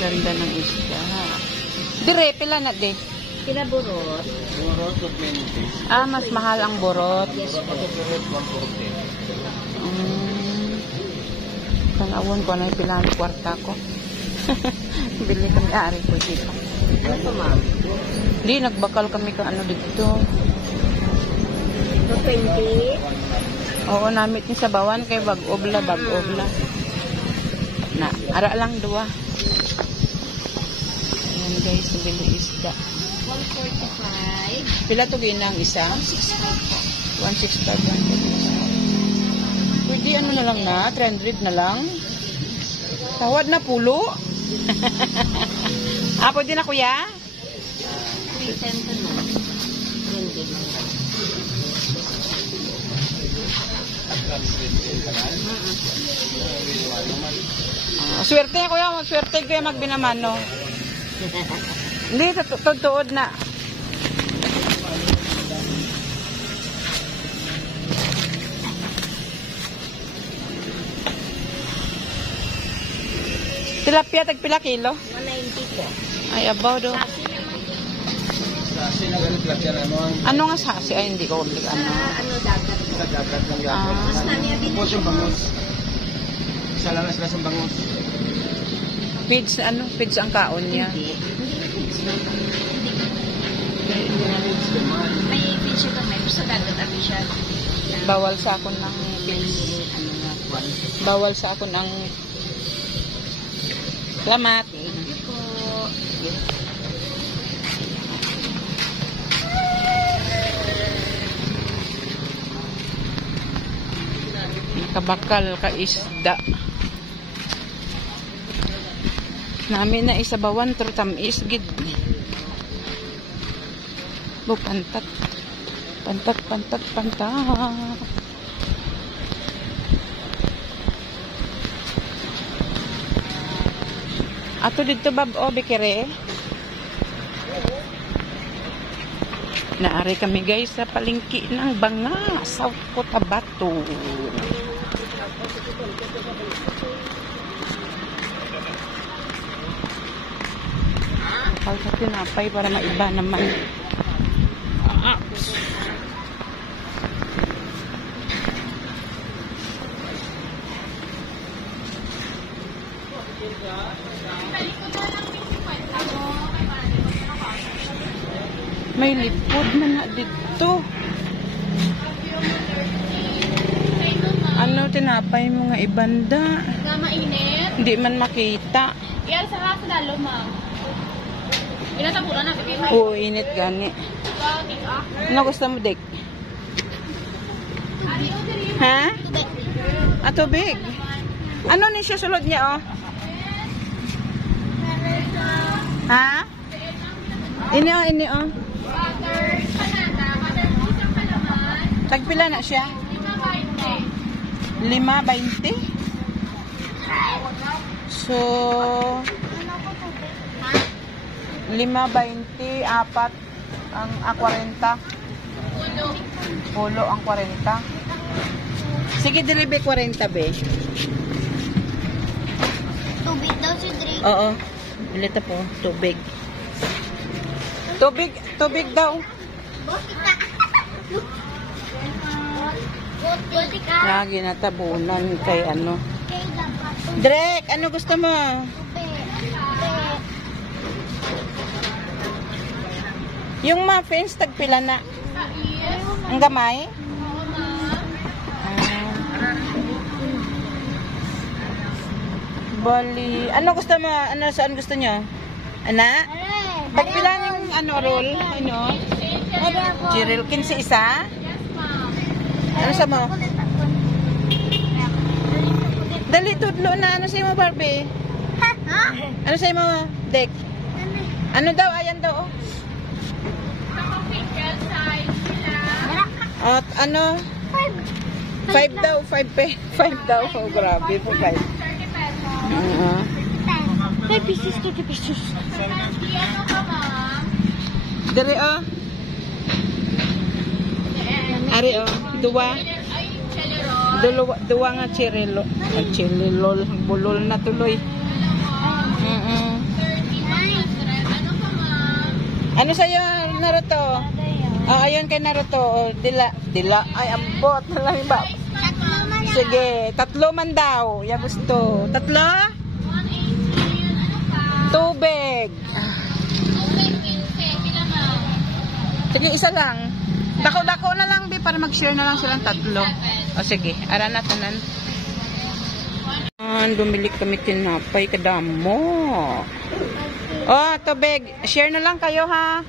Ganda ng isda. Dire, pila na di? Pila burot? Burot, 220. Mas mahal ang burot. Yes po. Burot, 140. Kanawon ko na yung pila ng kwarta ko. Bili kami ari ko dito. Ano po, ma'am? Hindi, nagbakal kami kung ano dito. 220. Oo, namit ni sa bawan kay bag-obla. Na, ara lang duwa. Ayan guys, bili isda. 145. Pila to ginang isa? 165. Pwede ano na lang na, 300 na lang. Tawad na pulo. Pwede na kuya? 310 to na. 300. Swerte kuya, swerte kuya magbinamano. Hindi, tuod na. Tilapia, tagpila kilo? 190 po. Ay, abaw do. Kasi na ganit lang yan, Ano nga sasi? Ay, hindi ko ulit. Ano? Ano dagat po? sa dagat ng yapon. Mas namin din Tapos yung bangus. Isa lang na sila sa bangus. Pids, pids ang kaon niya. Hindi. Naman. May picture kami. Sa dagat kami siya. Bawal sa akon ng pids. Ano nga po. Bawal sa akon ng lamat. Thank you po. Nakabakal ka isda. Namin na isabawan pero tamis gid. Pantat. Ato dito bab bikere. Naari kami guys sa palengke ng Banga, South Cotabato. Kalsa tinapay para maiba naman. May lipod man na dito. Ano tinapay mo nga ibanda? Nga mainit. Hindi man makita. Yan sa hasa lalo, ma'am. Inatabunan na. Oo, init gani. Ano gusto mo, Dek? Ha? Tubig. Ano ni siya sulod niya, oh? Ha? Ini, oh. Tagpila na siya? 5.20. So, 5.20, apat ang 40. Pulo ang 40. Sige, dilibe 40, be. Tubig daw si Dre. Oo. Bilita po, tubig. Tubig daw. Lagi natabunan kay ano. Drek, ano gusto mo? Yung muffins, tagpila na. Ang gamay? Bali. Ano gusto mo? Ano, saan gusto nyo? Ana? Tagpila yung ano, roll? Ano? Jiril, 15 isa? Ano sa mo? Dali, tudlo na. Ano sa'yo mo, Barbie? Ano sa'yo mo, Dek? Ano daw? Ayan daw, oh. At ano? 5 daw. 5 daw. Oh, grabe po, 5. 5 pesos, 30 pesos. Dari, oh. Ari, oh. Duwa nga chirilo. Chililol. Bulol na tuloy. Ano sa'yo, Naruto? Oh, ayun kay Naruto. Oh, dila. Ay, ambot. Alam ba? Sige, 3 man daw. Yan gusto. 3? Tubig. Sige, isa lang. Dako-dako na lang, Bi, para mag-share na lang silang 3. O, sige. Ara na tanan. Bumili kami tinapay kadamo. Oh, tubig. Share na lang kayo, ha?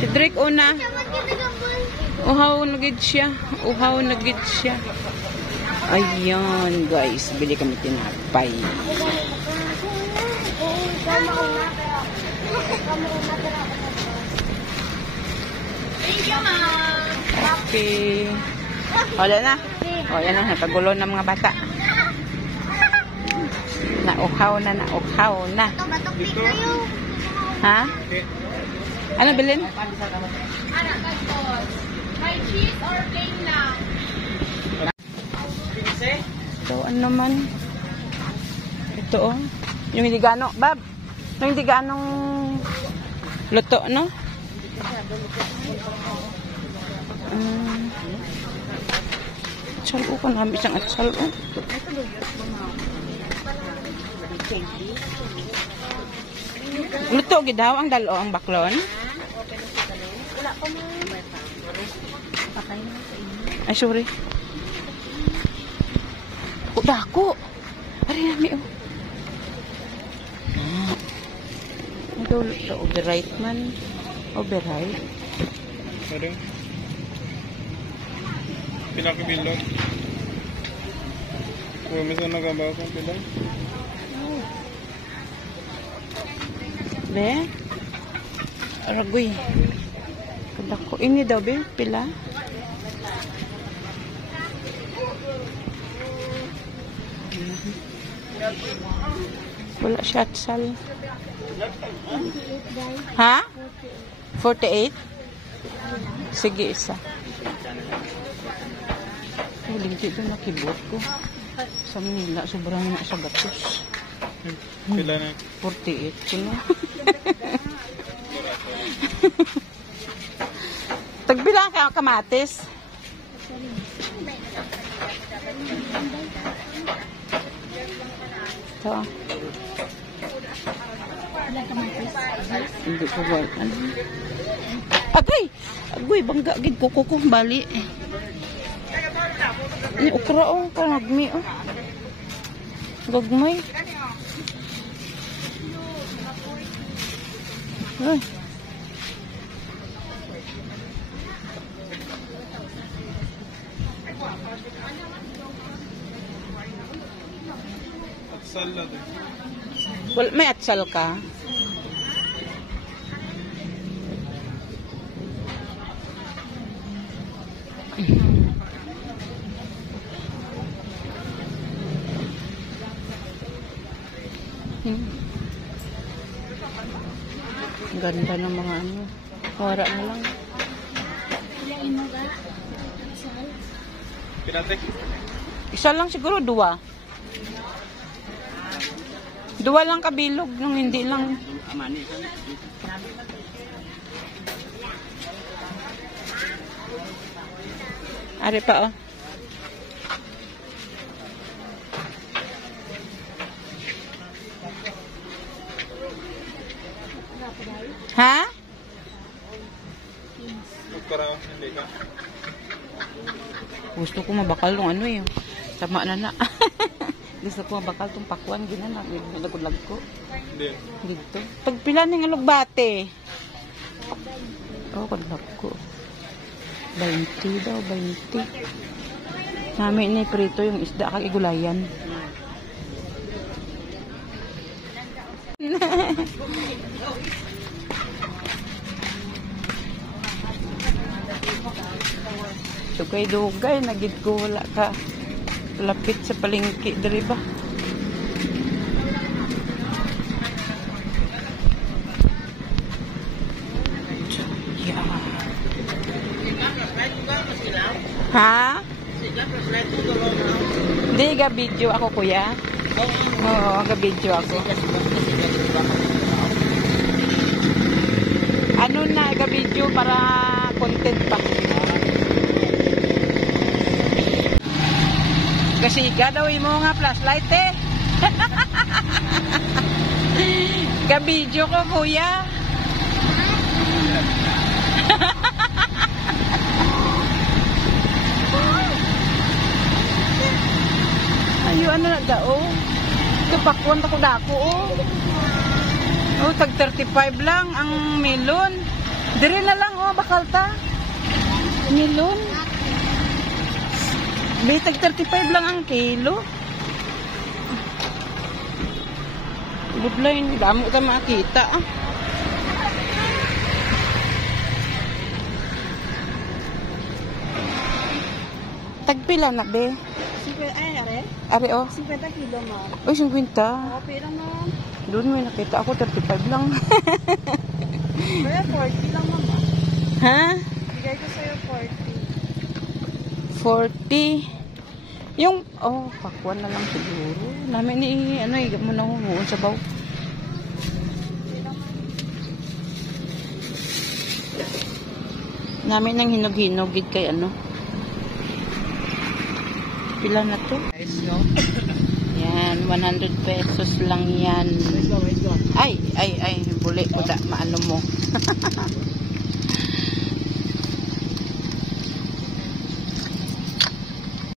Si Drake una. Uhaw na gid siya. Ayan, guys. Bili kami tinapay. Okay. Wala na. O, yan na. Nakagulo ng mga bata. Nauhaw na. Ha? Ano bilhin? May cheese or plain lang? So, ano naman? Ito, oh. Yung hindi gano. Bab, yung hindi ganong luto, no? Atsal, oh. Kanami siyang atsal, oh. Luto, gidaw ang dalo ang baklon. Ay, sorry. Dako. Ari nami, oh. Ito, overright man. Overright. Sorry. Pinakibilog. Kung minsan nagabaw kong pilang. Be? Aragoy. Kadako. Ini daw, be? Pila? Wala siya atsal. Ha? 48? Sige, isa. Huling dito nakibot ko. Sa Manila, sobrang na sa gatos. Pila na? 48 ko no. Tagbilang ka kamatis. Ito. Hindi ko ba. Agay, bangga gid ko bali. Ni ukra oh, kanagmi oh. Gagmay. Ay. Atsal na din. Well, may atsal ka? Ganda ng mga ano. Wara na lang. Pinate? Isa lang siguro, 2. 2 lang kabilog, nung hindi lang. Ari pa oh. Ha? Magkaraw, hindi ka? Gusto ko mabakal nung ano eh. Tama na. Gusto ko mabakal tong pakwan. Ginana. Naglag ko. Hindi. Dito. Pagpila ng alugbate. Oh, kaglag ko. 20 daw, 20. Namin ni prito yung isda kag igulayan. Dugay-dugay, nagid ko wala ka lapit sa palengke diri ba. Yeah. Ha? Hindi, ga video ako kuya. Oo, ga video ako. Ano na, video para content pa. Kasi gadawin mo nga flashlight eh. Ka-video ko, kuya. Ayo, ano na dao? Kapakwan ako dako, oh. Oh, tag 35 lang ang melon. Dire na lang, oh, bakal ta. Melon. May tag 35 lang ang kilo. Budlain, damo ta makita, ah. Tagpila na, be? Ay, are? Are, oh. 50 kilo, ma'am. Uy, 50. Okay lang, ma'am. Doon may nakita ako, 35 lang. Kaya 40 lang, ma'am. Ha? Bigay ko sa'yo 40. Yung, oh, pakwan na lang siguro. Namin ni, ano, higap mo na humuon sa baw. Namin nang hinog-hinogid kay ano. Pila na to? Guys, no? Yan, 100 pesos lang yan. Let's go, let's go. Ay, buli ko da, maano mo.